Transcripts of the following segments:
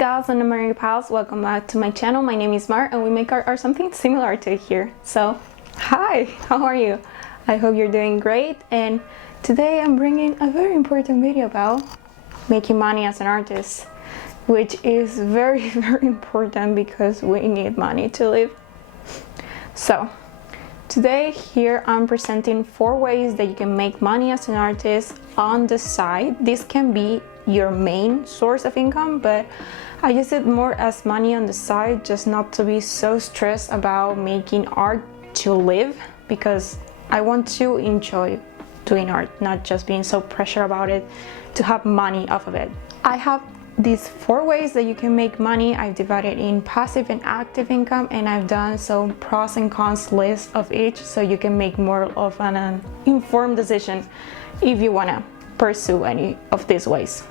guys and American pals, welcome back to my channel. My name is Mar and we make art or something similar to here. So hi, how are you? I hope you're doing great, and today I'm bringing a very important video about making money as an artist, which is very important because we need money to live. So today here I'm presenting 4 ways that you can make money as an artist on the side. This can be your main source of income, but I use it more as money on the side, just not to be so stressed about making art to live, because I want to enjoy doing art, not just being so pressured about it to have money off of it. I have these 4 ways that you can make money. I've divided in passive and active income, and I've done some pros and cons list of each, so you can make more of an informed decision if you want to pursue any of these ways.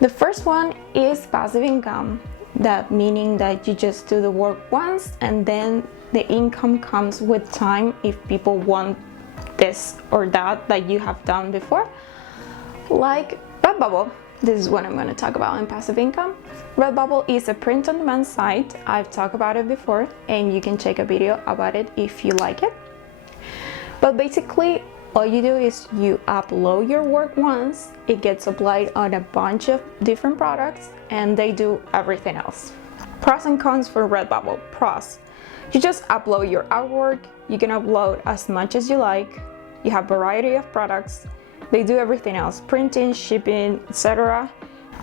The first one is passive income, that meaning that you just do the work once and then the income comes with time if people want this or that you have done before. Like Redbubble. This is what I'm going to talk about in passive income. Redbubble is a print-on-demand site. I've talked about it before and you can check a video about it if you like it. But basically, all you do is you upload your work once, it gets applied on a bunch of different products, and they do everything else. Pros and cons for Redbubble. Pros: you just upload your artwork, you can upload as much as you like, you have a variety of products, they do everything else, printing, shipping, etc.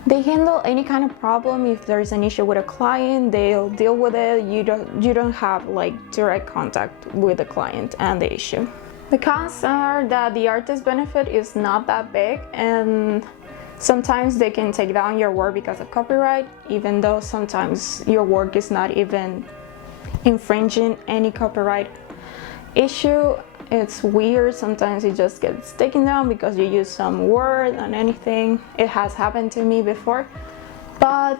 They handle any kind of problem. If there's an issue with a client, they'll deal with it. You don't have like direct contact with the client and the issue. The cons are that the artist benefit is not that big, and sometimes they can take down your work because of copyright, even though sometimes your work is not even infringing any copyright issue. It's weird, sometimes it just gets taken down because you use some word on anything. It has happened to me before, but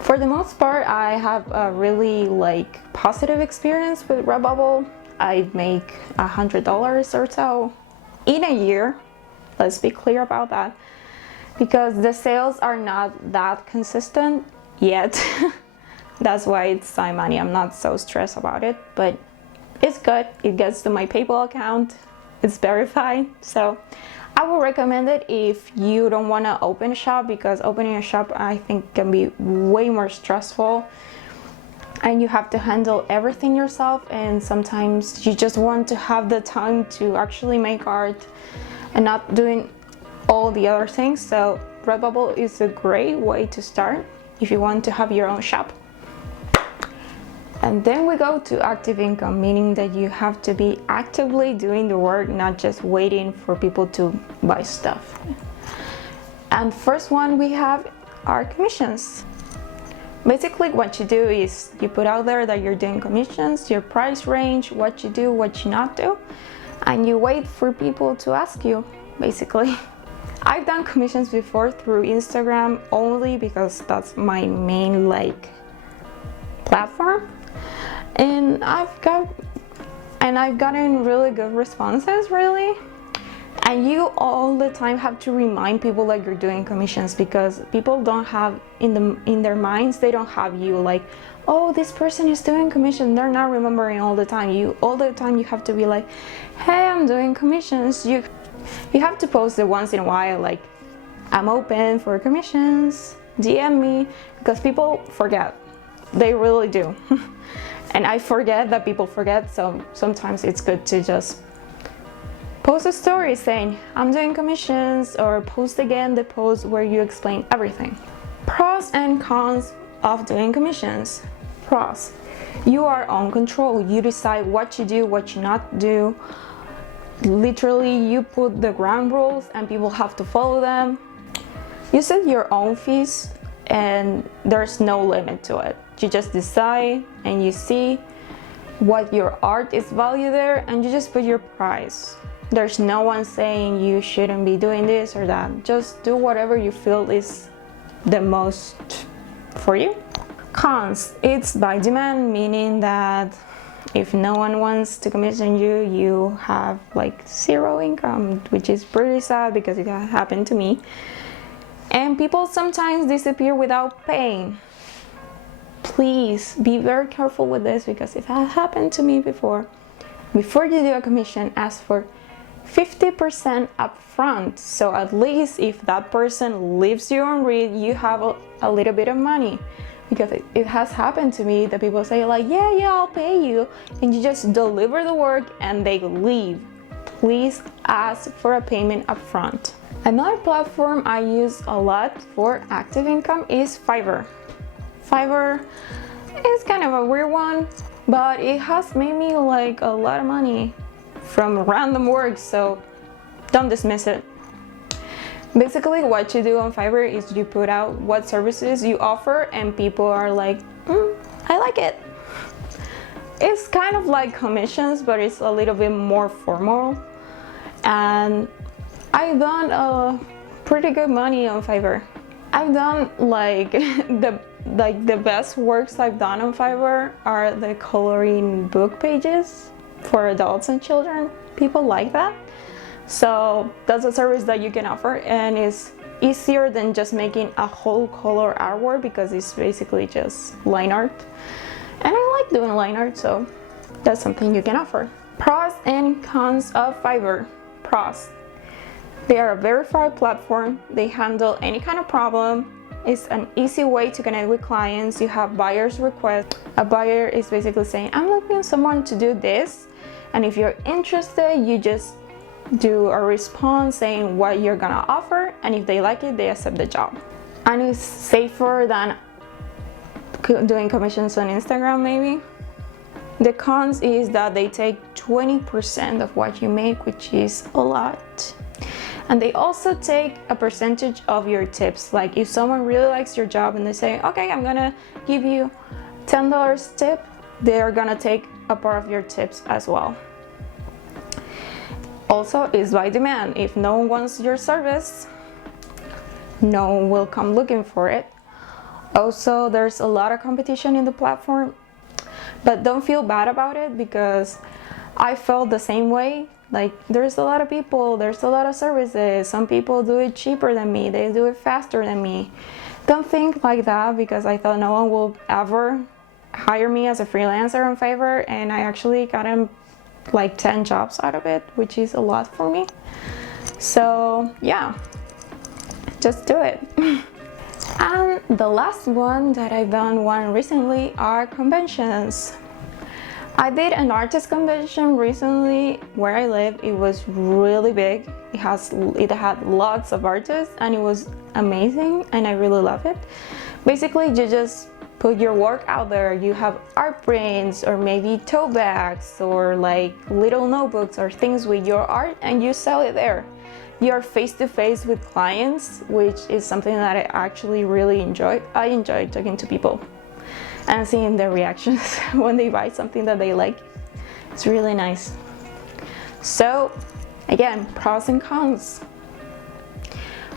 for the most part I have a really positive experience with Redbubble. I make $100 or so in a year. Let's be clear about that, because the sales are not that consistent yet. That's why it's side money. I'm not so stressed about it, but it's good. It gets to my PayPal account. It's verified. So I would recommend it if you don't want to open a shop, because opening a shop I think can be way more stressful and you have to handle everything yourself, and sometimes you just want to have the time to actually make art and not doing all the other things. So Redbubble is a great way to start if you want to have your own shop. And then we go to active income, meaning that you have to be actively doing the work, not just waiting for people to buy stuff. And first one we have are commissions. Basically what you do is you put out there that you're doing commissions, your price range, what you do, what you not do, and you wait for people to ask you, basically. I've done commissions before through Instagram only because that's my main platform, and I've gotten really good responses, really. And you all the time have to remind people that you're doing commissions, because people don't have in their minds, they don't have you like, oh, this person is doing commission. They're not remembering all the time. You have to be like, hey, I'm doing commissions. You have to post it once in a while, like, I'm open for commissions, DM me, because people forget. They really do. And I forget that people forget, so sometimes it's good to just post a story saying I'm doing commissions, or post again the post where you explain everything. Pros and cons of doing commissions. Pros: you are on control. You decide what you do, what you not do. Literally, you put the ground rules and people have to follow them. You set your own fees and there's no limit to it. You just decide and you see what your art is valued there, and you just put your price. There's no one saying you shouldn't be doing this or that. Just do whatever you feel is the most for you. Cons: it's by demand, meaning that if no one wants to commission you, you have 0 income, which is pretty sad because it happened to me. And people sometimes disappear without paying. Please be very careful with this, because it has happened to me before. Before you do a commission, ask for 50% upfront, so at least if that person leaves you on read, you have a little bit of money. Because it has happened to me that people say like, yeah, I'll pay you, and you just deliver the work and they leave. Please ask for a payment upfront. Another platform I use a lot for active income is Fiverr. Fiverr is kind of a weird one, but it has made me like a lot of money from random work, so don't dismiss it. Basically, what you do on Fiverr is you put out what services you offer, and people are like, I like it. It's kind of like commissions, but it's a little bit more formal. And I've done pretty good money on Fiverr. I've done like the best works I've done on Fiverr are the coloring book pages for adults and children. People like that. So that's a service that you can offer, and it's easier than just making a whole color artwork, because it's basically just line art. And I like doing line art, so that's something you can offer. Pros and cons of Fiverr. Pros: they are a verified platform. They handle any kind of problem. It's an easy way to connect with clients. You have buyer's request. A buyer is basically saying, I'm looking for someone to do this, and if you're interested, you just do a response saying what you're gonna offer, and if they like it, they accept the job. And it's safer than doing commissions on Instagram, maybe. The cons is that they take 20% of what you make, which is a lot. And they also take a percentage of your tips. Like if someone really likes your job and they say, okay, I'm gonna give you $10 tip, they're gonna take a part of your tips as well. Also, it's by demand. If no one wants your service, no one will come looking for it. Also, there's a lot of competition in the platform, but don't feel bad about it, because I felt the same way. Like, there's a lot of people, there's a lot of services. Some people do it cheaper than me, they do it faster than me. Don't think like that, because I thought no one will ever hire me as a freelancer on Fiverr, and I actually got like 10 jobs out of it, which is a lot for me. So yeah, just do it. And the last one that I've done recently are conventions. I did an artist convention recently where I live. It was really big. It had lots of artists, and it was amazing, and I really love it. Basically, you just put your work out there. You have art prints, or maybe tote bags, or like little notebooks or things with your art, and you sell it there. You're face to face with clients, which is something that I actually really enjoy. I enjoy talking to people and seeing their reactions when they buy something that they like. It's really nice. So again, pros and cons.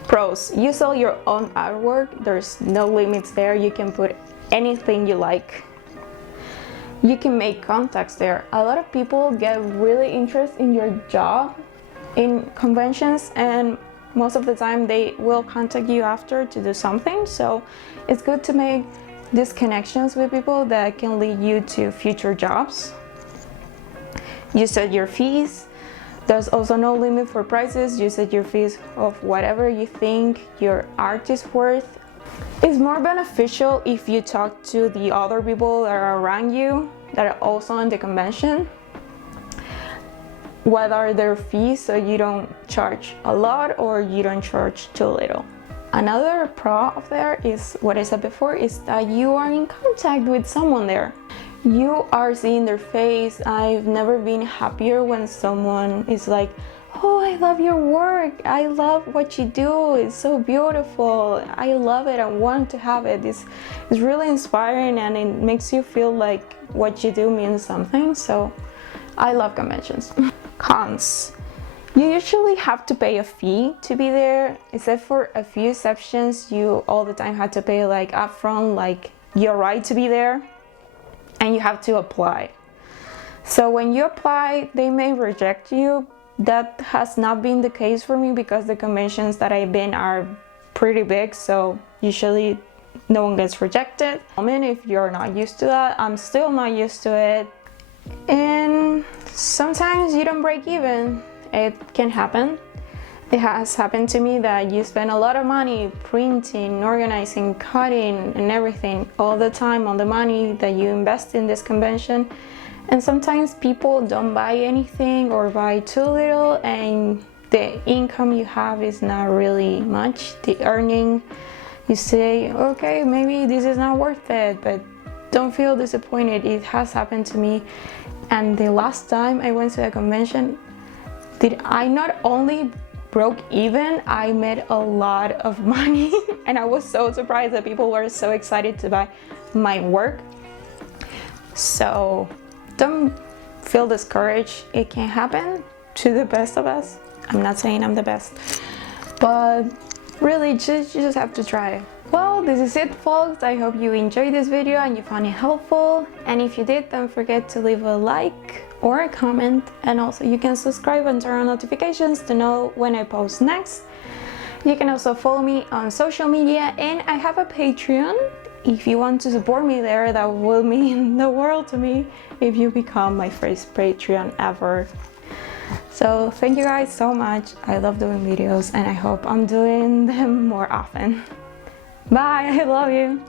Pros: you sell your own artwork. There's no limits there. You can put anything you like. You can make contacts there. A lot of people get really interested in your job in conventions, and most of the time they will contact you after to do something. So it's good to make these connections with people that can lead you to future jobs. You set your fees. There's also no limit for prices. You set your fees of whatever you think your art is worth. It's more beneficial if you talk to the other people that are around you that are also in the convention. What are their fees, so you don't charge a lot or you don't charge too little. Another pro of there is what I said before, is that you are in contact with someone there. You are seeing their face. I've never been happier when someone is like, oh, I love your work, I love what you do, it's so beautiful, I love it, I want to have it. It's really inspiring, and it makes you feel like what you do means something. So I love conventions. Cons: you usually have to pay a fee to be there, except for a few exceptions. You all the time have to pay like upfront, like your right to be there, and you have to apply. So when you apply, they may reject you. That has not been the case for me, because the conventions that I've been are pretty big, so usually no one gets rejected. I mean, if you're not used to that, I'm still not used to it. And sometimes you don't break even. It can happen. It has happened to me that you spend a lot of money printing, organizing, cutting, and everything, all the time on the money that you invest in this convention. And sometimes people don't buy anything or buy too little, and the income you have is not really much. The earning, you say, okay, maybe this is not worth it, but don't feel disappointed. It has happened to me. And the last time I went to a convention, I not only broke even, I made a lot of money. And I was so surprised that people were so excited to buy my work. So don't feel discouraged. It can happen to the best of us. I'm not saying I'm the best, but really you just have to try. Well, this is it, folks. I hope you enjoyed this video and you found it helpful. And if you did, don't forget to leave a like or a comment, and also you can subscribe and turn on notifications to know when I post next. You can also follow me on social media, and I have a Patreon. If you want to support me there, that will mean the world to me if you become my first Patreon ever. So thank you guys so much. I love doing videos and I hope I'm doing them more often. Bye, I love you.